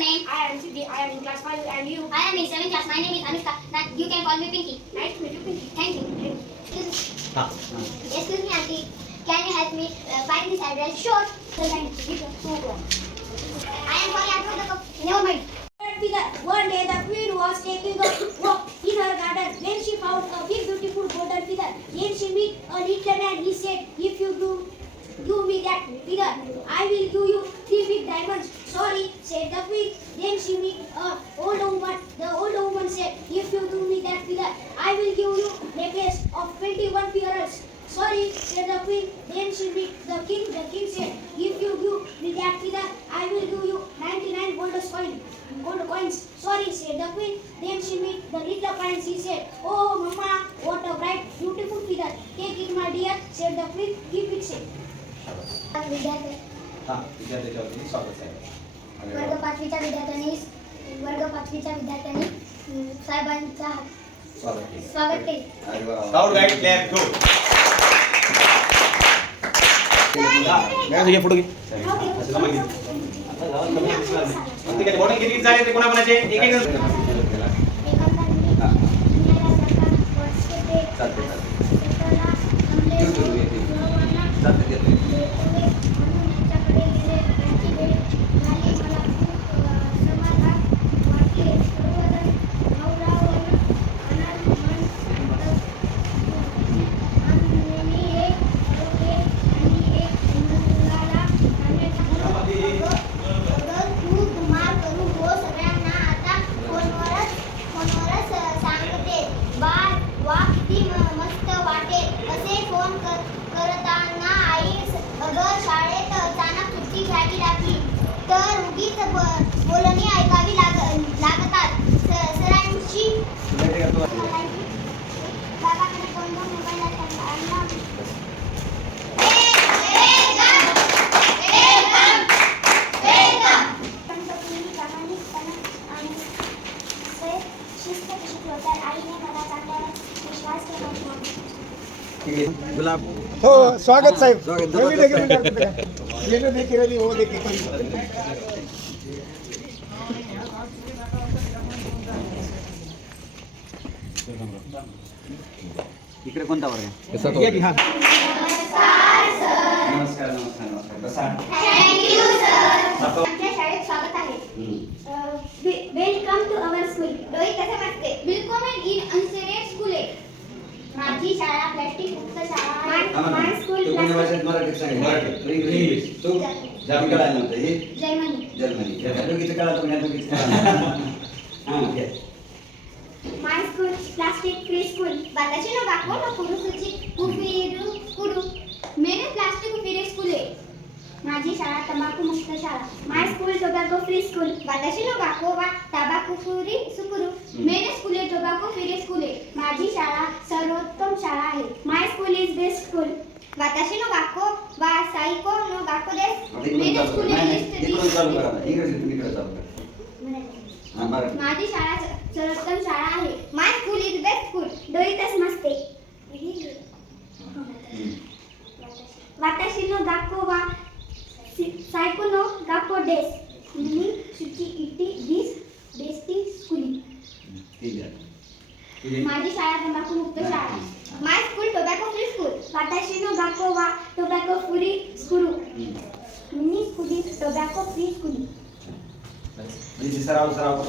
name? I am Siddhi. I am in class 5 and you? I am in 7th class. My name is Anushka. Now you can call me Pinky. Nice to meet you. Pinky. Thank you. Excuse हा excuse me, auntie. Can you help me uh, find this address? Sure. I am I forgot the cup. Never mind. One day the queen was taking a walk in her garden. Then she found a big beautiful golden figure. Then she met a little man. He said, if you do give me that figure, I will give you three big diamonds. Sorry, said the queen. Then she met a old woman. The old woman said, if you do me that figure, I will give you necklace of 21 pearls. Sorry, said the queen. Then she met the king. The king said, if you give me that figure, I will give you 99 gold coins. Gold coins. Sorry, said the queen. Then she met the little prince. He said, Oh, mama, what a bright, beautiful figure. Take it, my dear, said the queen. Keep it safe. विद्यार्थी. हा स्वागत आहे. वर्ग पाचवीच्या विद्यार्थ्यांनी वर्ग पाचवीच्या विद्यार्थ्यांनी साहेबांचा स्वागत केलं. फोटो घे. बॉटल किती किती झाले ते कोणाकोणाचे? एक एक गुलाब हो स्वागत साहेब. स्वागत. इकडे कोणता वर्ग आहे? हा. नमस्कार नमस्कार नमस्कार. बसा आमच्या शाळेत स्वागत आहे. हम्म. वेलकम टू अवर स्कूल डोई कसे वाटते विलकम इन अनसेरेड स्कूले माझी शाळा प्लॅस्टिक मुक्त शाळा आहे. थांबा ना. माय स्कूल तू कोणी भाषेत मराठीत सांगितलं? मराठी. इंग्लिश. तू जामी कळायला नव्हतं हे? जर्मनी. जर्मनी. दोघीचं कळा तुम्ही दोघीचं कळा हां घे. My school plastic free school बताशी no bako no kurusuchi kufiru kuru मेरे प्लास्टिक फ्री स्कूल आहे माझी शाळा तंबाखू मुक्त शाळा my school tobacco free school बताशी no bako वा तंबाखू फ्री सुकुरू मेरे स्कूल टोबॅको फ्री स्कूल आहे माझी शाळा सर्वोत्तम शाळा आहे my school is best school वाताशी नो बाको वा साईको नो बाको देस आता इकडून मेरे चालू स्कूल करा. नाही, इज नाही, इकडून चालू करा आता. इकडे तुम्ही इकडे चालू करा हां मराठी माझी शाळा स- सर्वोत्तम शाळा आहे. My school is best school डोईतच मस्ते. हम्म. वाताशी नो गाको वा. सायको नो गाको डेस. मी शुची इटी दिस बेस्टी स्कूली. माझी शाळा तंबाखू मुक्त शाळा. आहे. My school tobacco free school वाताशी नो गाको वा. Tobacco free school. मिनी स्कूली टोबॅको फ्री स्कूली म्हणजे सराव सराव